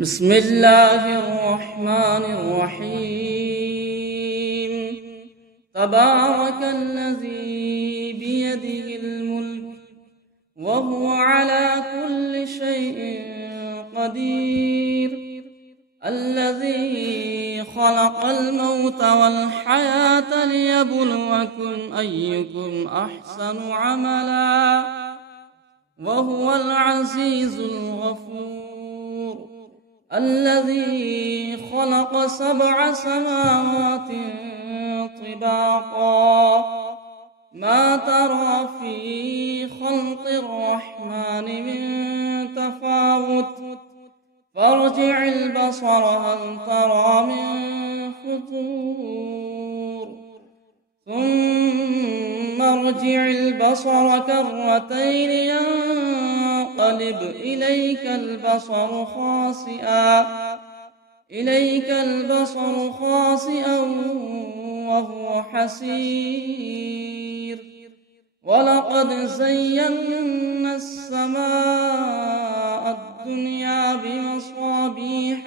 بسم الله الرحمن الرحيم. تبارك الذي بيده الملك وهو على كل شيء قدير، الذي خلق الموت والحياة ليبلوكم أيكم أحسن عملا، وهو العزيز الغفور، الذي خلق 7 سماوات طباقا، ما ترى في خلق الرحمن من تفاوت، فارجع البصر هل ترى من فطور، ثم ارجع البصر كرتين ينقلب إليك البصر خاسئا وهو حسير. ولقد زينا السماء الدنيا بمصابيح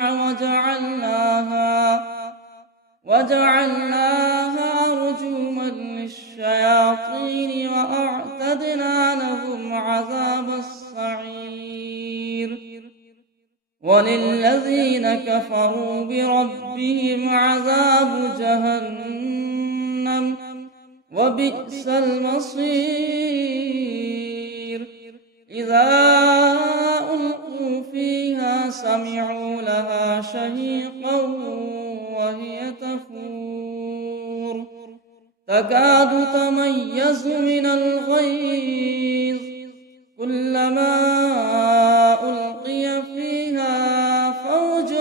وجعلناها رجوما للشياطين وأعتدنا لهم عذاب السعير. وللذين كفروا بربهم عذاب جهنم وبئس المصير. إذا ألقوا فيها سمعوا لها شهيقا وهي تفور، تكاد تميز من الغيظ، كلما ألقي فيها فوج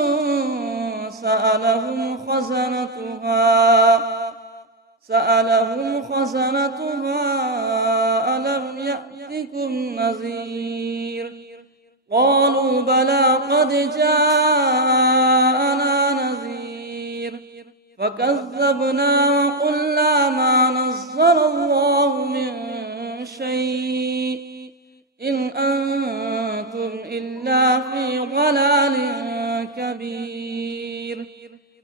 سألهم خزنتها ألم يأتكم نذير؟ قالوا بلى قد جاءنا نذير، فكذبنا وقلنا ما نزل الله من شيء إن أنتم إلا في ضلال كبير.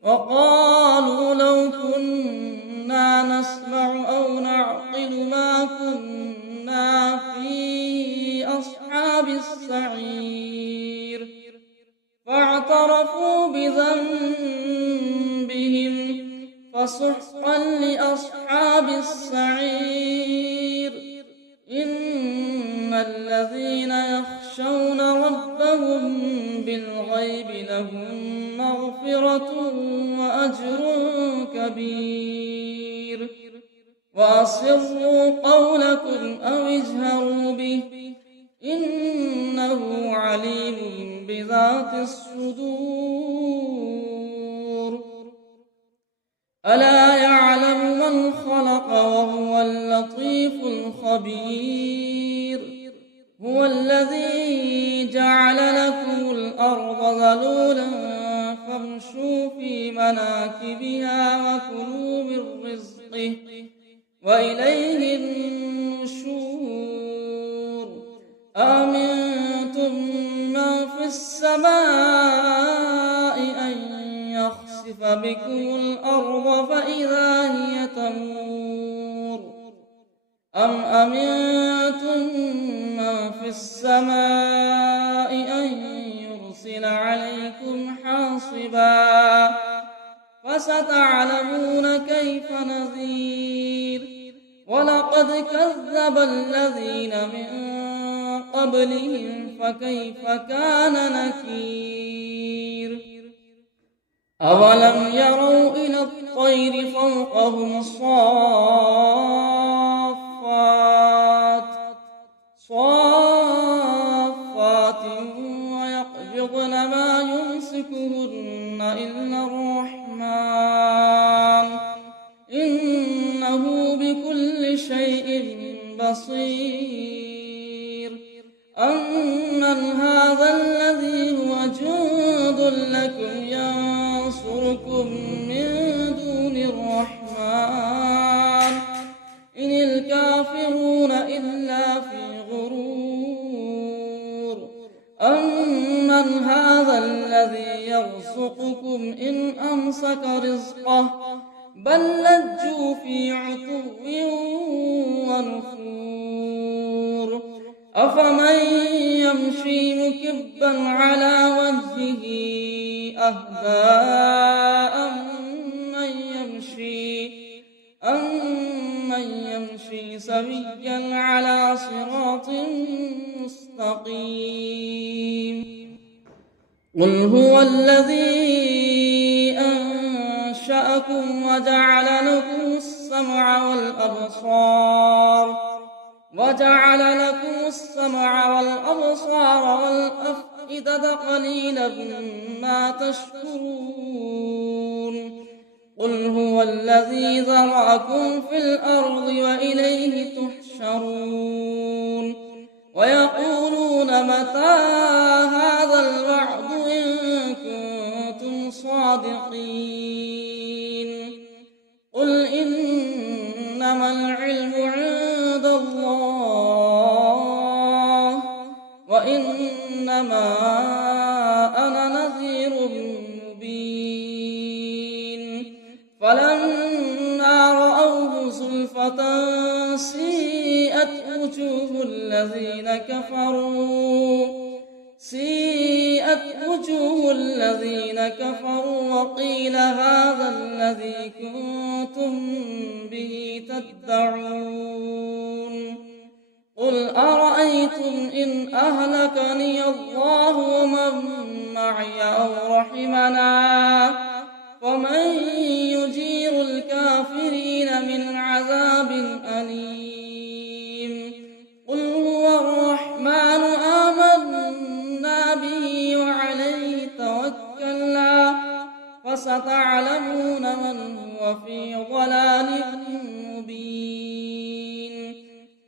وقالوا لو كنا نسمع أو نعقل ما كنا في أصحاب السعير، فاعترفوا بذنبهم فسحقا لأصحاب السعير. إن الذين يخشون ربهم بالغيب لهم مغفرة وأجر كبير. وأسروا قولكم أو اجهروا به إنه عليم بذات الصدور. ألا يعلم من خلق وهو اللطيف الخبير. هو الذي جعل لكم الأرض ذلولا فامشوا في مناكبها وكلوا من رزقه وإليه النشور. أأمنتم من في السماء أن يخسف بكم الأرض فإذا هي تمور، أم أمنتم من في السماء أن يرسل عليكم حاصبا، فستعلمون كيف نذير. ولقد كذب الذين من قبلهم فكيف كان نكير. أولم يروا إلى الطير فوقهم صافات ويقبضن ما يمسكهن إلا الرحمن إنه بكل شيء بصير. أمن هذا الذي هو جند لكم ينصركم من دون الرحمن هذا الذي يرزقكم إن أمسك رزقه بل لجوا في عتو ونفور أفمن يمشي مكبا على وجهه أهدى أمن يمشي سويا على صراط مستقيم قل هو الذي أنشأكم وجعل لكم السمع والأبصار والأفئدة قليلا ما تشكرون قل هو الذي ذرأكم في الأرض وإليه تحشرون ويقولون متى هذا الوعد إن كنتم صادقين قل إنما العلم عند الله وإنما أنا نذير مبين فلما رأوه زلفة سيئت وجوه الذين كفروا وقيل هذا الذي كنتم به تدعون قل أرأيتم إن أهلكني الله ومن معي أو رحمنا فمن يجير الكافرين من عذاب أليم قل هو الرحمن آمنا به وعليه توكلنا فستعلمون من هو في ضلال مبين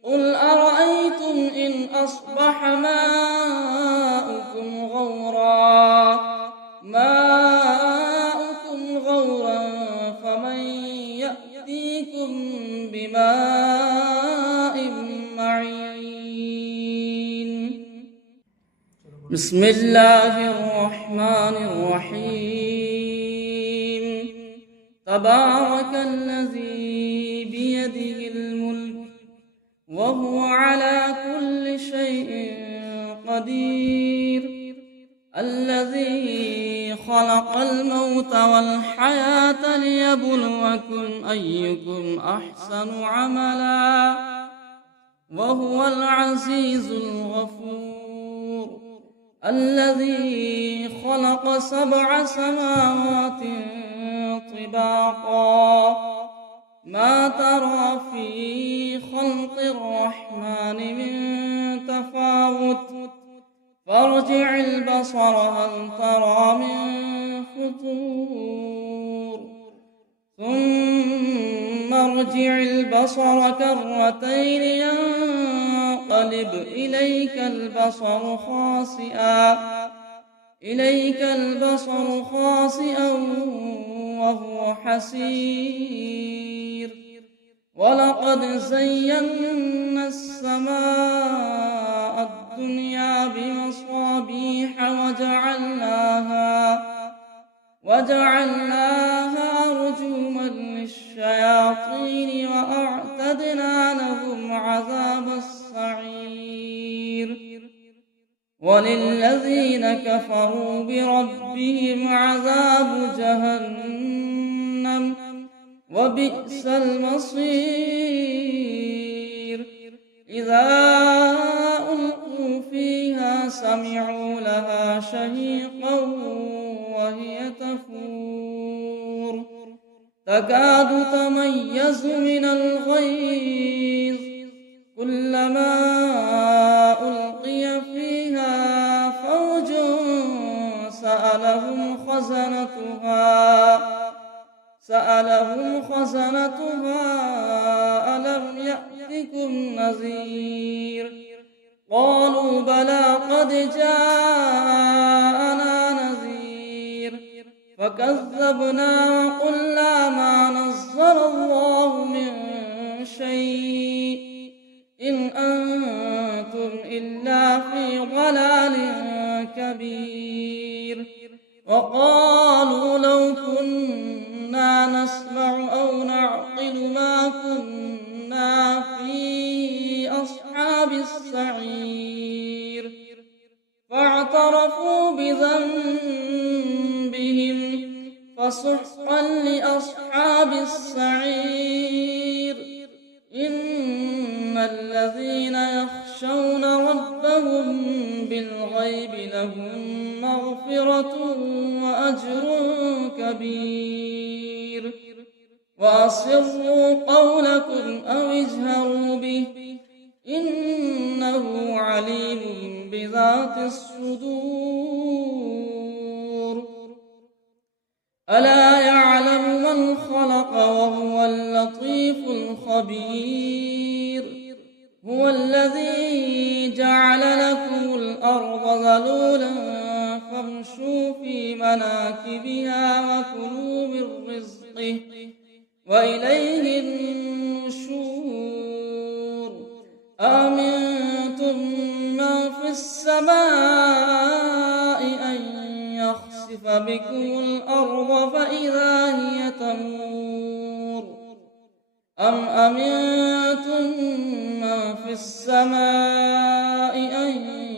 قل أرأيتم إن أصبح ماؤكم غورا فمن يأتيكم بماء معين بسم الله الرحمن الرحيم تبارك الذي بيده الملك وهو على كل شيء قدير الذي خلق الموت والحياة ليبلوكم أيكم أحسن عملا وهو العزيز الغفور الذي خلق 7 سماوات طباقا ما ترى في خلق الرحمن من تفاوت فارجع البصر هل ترى من فطور ثم ارجع البصر كرتين ينقلب إليك البصر خاسئا وهو حسير ولقد زينا السماء الدنيا بمصابيح وجعلناها رجوما للشياطين وأعتدنا لهم عذاب السعير وللذين كفروا بربهم عذاب جهنم وبئس المصير إذا ألقوا فيها سمعوا لها شهيقا وهي تفور تكاد تميز من الغيظ كلما ألقي فيها فوج سألهم خزنتها ألم يأتكم نذير قالوا بلى قد جاءنا نذير فكذبنا وقلنا ما نزل الله من شيء إن أنتم إلا في ضلال كبير وقالوا لو كنا نسمع أو نعقل ما كنا في أصحاب السعير فاعترفوا بذنبهم فسحقا لأصحاب السعير إن الذين يخشون ربهم بالغيب لهم مغفرة وأجر كبير وأسروا قولكم أو اجهروا به إنه عليم بذات الصدور ألا يعلم من خلق وهو اللطيف الخبير هو الذي جعل لكم الأرض ذلولا فامشوا في مناكبها وكلوا من رزقه وإليه النشور آمنتم من في السماء أن يخسف بكم الأرض فإذا هي تمور أم أمنتم من في السماء أن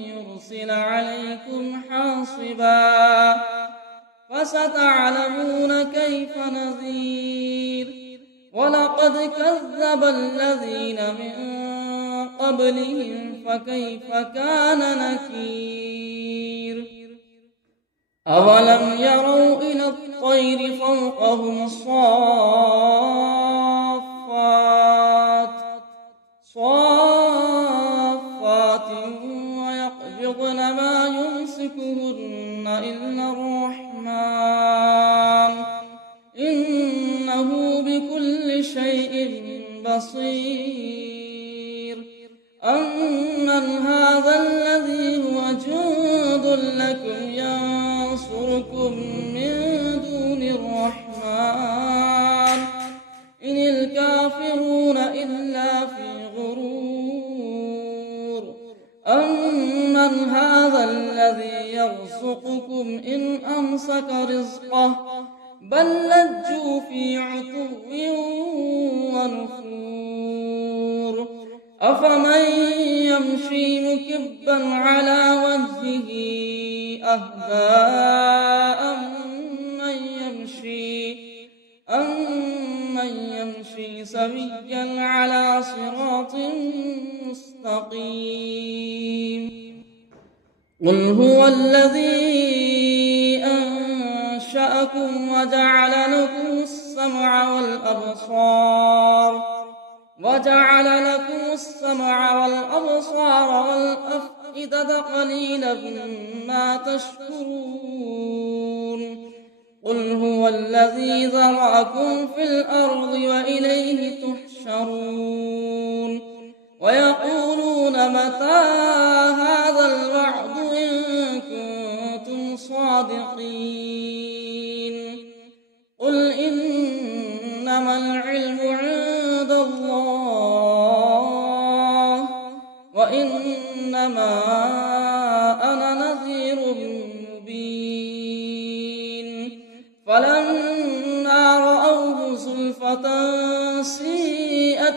يرسل عليكم حاصبا فستعلمون كيف نذير ولقد كذب الذين من قبلهم فكيف كان نكير أولم يروا إلى الطير فوقهم صافات ويقبضن ما يمسكهن إلا الرحمن إنه بكل شيء بصير أمن هذا الذي هو جند لكم ينصركم من دون الرحمن إن الكافرون إلا في غرور أمن هذا الذي يرزقكم إن أمسك رزقه بل لجوا في عتو ونفور أفمن يمشي مكبا على وجهه أهدى أمن يمشي سويا على صراط مستقيم قل هو الذي أنشأكم وجعل لكم السمع والأبصار والأفئدة قليلا ما تشكرون قل هو الذي ذرأكم في الأرض وإليه تحشرون ويقولون متى هذا الوعد إن كنتم صادقين قل إنما العلم عند الله وإنما أنا نذير مبين فلما رأوه زلفة سيئت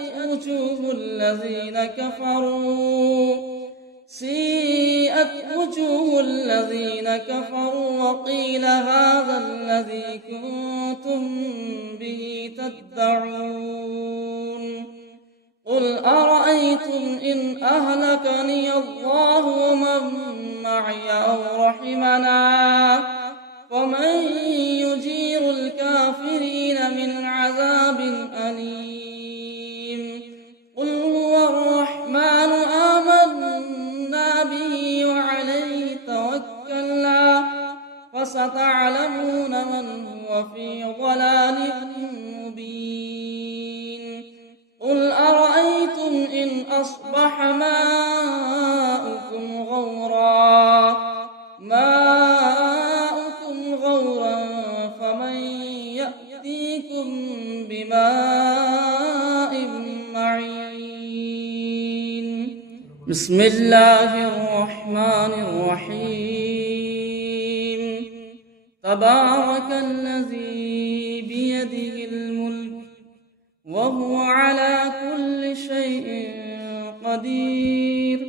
وجوه الذين كفروا وقيل هذا الذي كنتم به تدعون قل أرأيتم إن أهلكني الله ومن معي أو رحمنا فمن يجير الكافرين من عذاب أليم قل هو الرحمن آمنا به وعليه توكلنا فستعلمون من هو في ضلال مبين قل أرأيتم إن أصبح ماؤكم غورا فمن يأتيكم بماء معين بسم الله الرحمن الرحيم تبارك الذي بيده الملك وهو على كل شيء قدير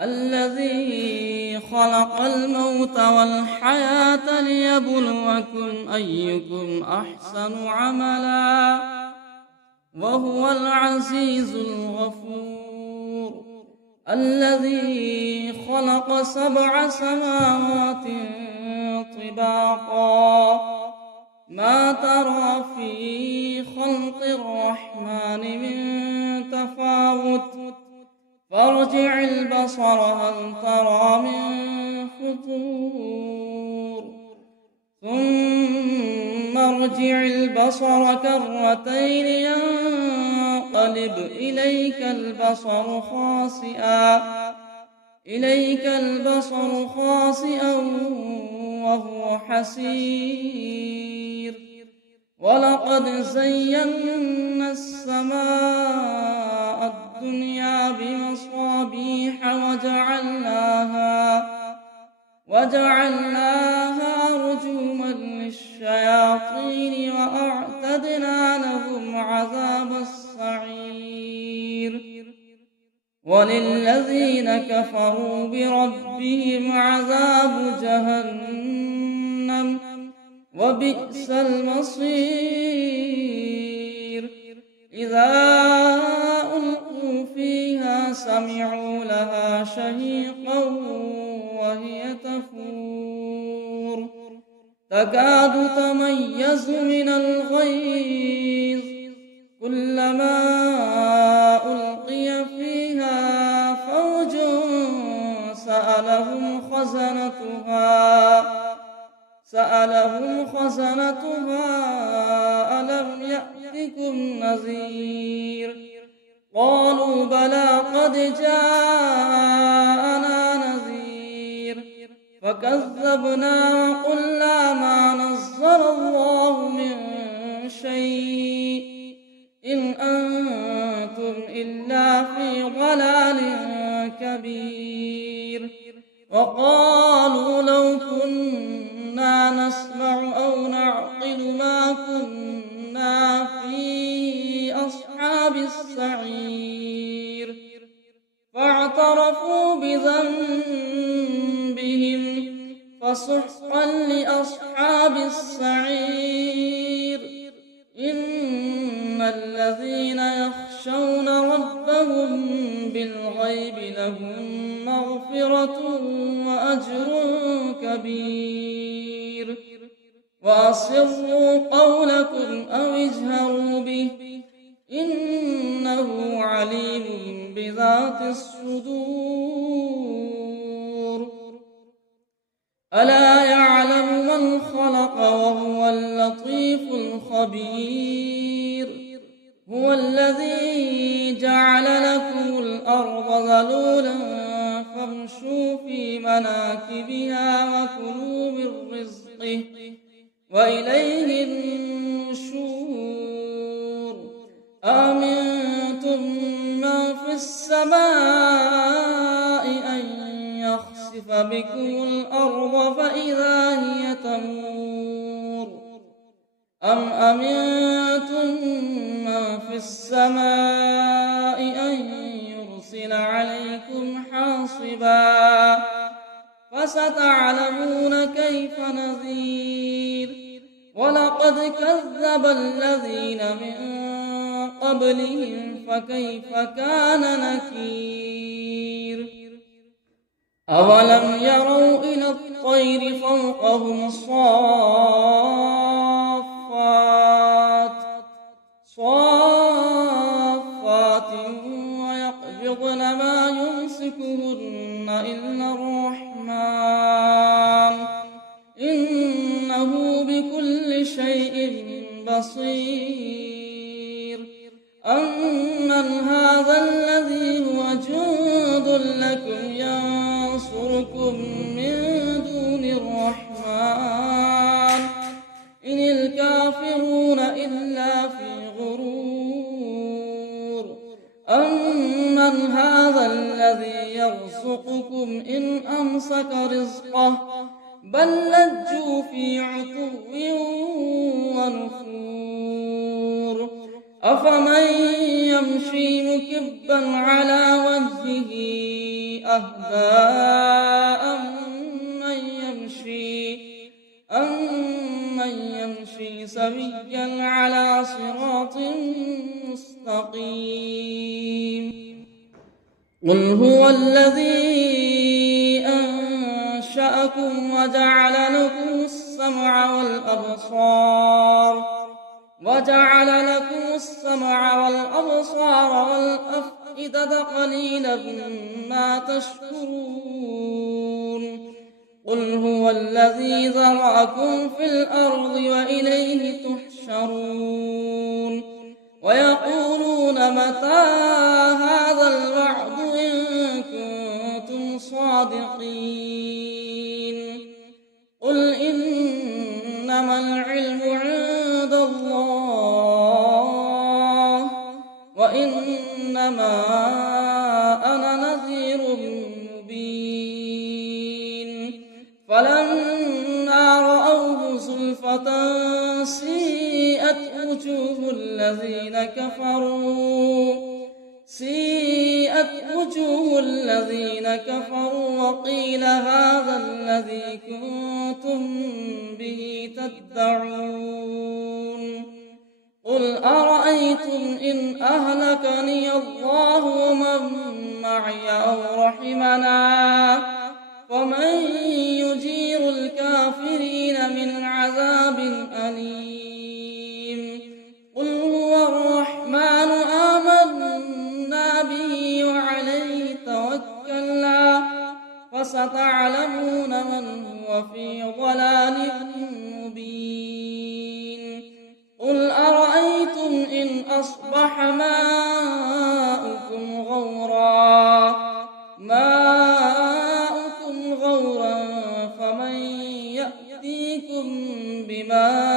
الذي خلق الموت والحياة ليبلوكم أيكم أحسن عملا وهو العزيز الغفور الذي خلق 7 سماوات طباقا ما ترى في خلق الرحمن من تفاوت فارجع البصر هل ترى من فطور ثم ارجع البصر كرتين ينقلب إليك البصر خاسئا وهو حسير ولقد زينا السماء الدنيا بمصابيح وجعلناها رجوما للشياطين وأعتدنا لهم عذاب السعير وللذين كفروا بربهم عذاب جهنم وبئس المصير إذا ألقوا فيها سمعوا لها شهيقا وهي تفور تكاد تميز من الغيظ كلما ألقي فيها فوج سألهم خزنتها ألم يأتكم نذير قالوا بلى قد جاءنا نذير فكذبنا وقلنا ما نزل الله من شيء إن أنتم إلا في ضلال كبير وقالوا لو كنا نسمع أو نعقل ما كنا في أصحاب السعير فاعترفوا بذنبهم فسحقا لأصحاب السعير إن الذين يخشون ربهم بالغيب لهم مغفرة وأجر كبير وأسروا قولكم أو اجهروا به إنه عليم بذات الصدور ألا يعلم من خلق وهو اللطيف الخبير هو الذي جعل لكم الأرض ذلولا فامشوا في مناكبها وكلوا من رزقه وإليه النشور أأمنتم من في السماء أن يخسف بكم الأرض فإذا هي تمور أم أمنتم من في السماء أن يرسل عليكم حاصبا فستعلمون كيف نذير ولقد كذب الذين من قبلهم فكيف كان نكير أولم يروا إلى الطير فوقهم صافات ويقبضن ما يمسكهن إلا الرحمن إنه بكل شيء بصير أمن هذا الذي هو جند لكم ينصركم من دون الرحمن إن الكافرون إلا في غرور أمن هذا الذي يرزقكم إن أمسك رزقه بل لجوا في عتو ونفور أفمن يمشي مكبا على وجهه أهدى أمن يمشي سويا على صراط مستقيم قل هو الذي أنشأكم وجعل لكم السمع والأبصار والأفئدة قليلا ما تشكرون قل هو الذي ذرأكم في الأرض وإليه تحشرون ويقولون متى هذا الوعد إن كنتم صادقين قل إنما العلم عند الله وإنما أنا نذير مبين فلما رأوه زلفة سيئت وجوه الذين كفروا وقيل هذا الذي كنتم به تدعون قل أرأيتم إن أهلكني الله ومن معي أو رحمنا ومن يجير الكافرين من عذاب أليم قل هو الرحمن آمنا به وعليه توكلنا فستعلمون من هو في ضلال مبين قل أرأيتم إن أصبح ماؤكم غورا فمن يأتيكم بماء